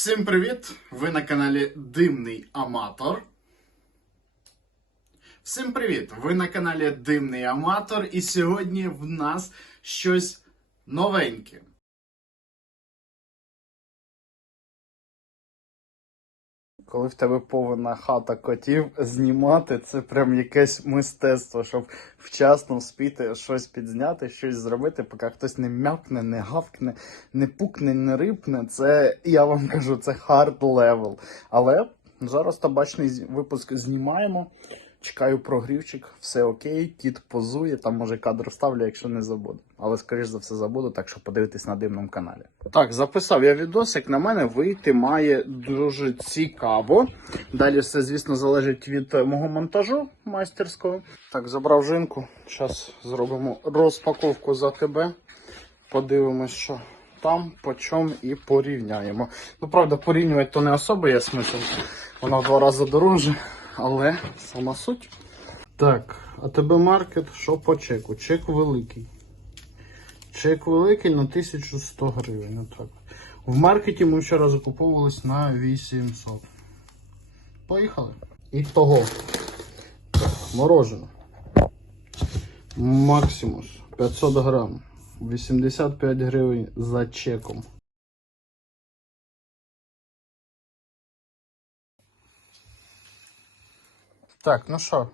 Всім привіт! Ви на каналі Димний Аматор. Всім привіт! Ви на каналі Димний Аматор, і сьогодні в нас щось новеньке. Коли в тебе повна хата котів, знімати це прям якесь мистецтво, щоб вчасно вспіти щось підзняти, щось зробити, поки хтось не м'якне, не гавкне, не пукне, не рипне. Це я вам кажу, це хард левел. Але зараз табачний випуск знімаємо. Чекаю прогрівчик, все окей, кіт позує, там може кадр вставлю, якщо не забуду. Але скоріш за все забуду, так що подивитись на дивному каналі. Так, записав я відос, як на мене вийти має дуже цікаво. Далі все, звісно, залежить від мого монтажу майстерського. Так, забрав жінку. Зараз зробимо розпаковку за тебе. Подивимось, що там, по чому і порівняємо. Ну, правда, порівнювати то не особо є смисл. Вона в два рази дороже, але сама суть. Так, а тебе маркет, що по чеку? Чек великий. Чек великий на 1100 гривень. Отак. В маркеті ми вчора закуповувались на 800. Поїхали. І того. Мороженое. Максимус 500 грам. 85 гривень за чеком. Так, ну що,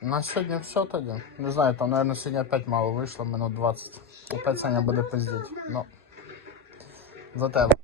на сьогодні все тоді. Не знаю, там, мабуть, сьогодні опять мало вийшло, минут 20. Опять Саня буде пиздіть. Ну. За тебе.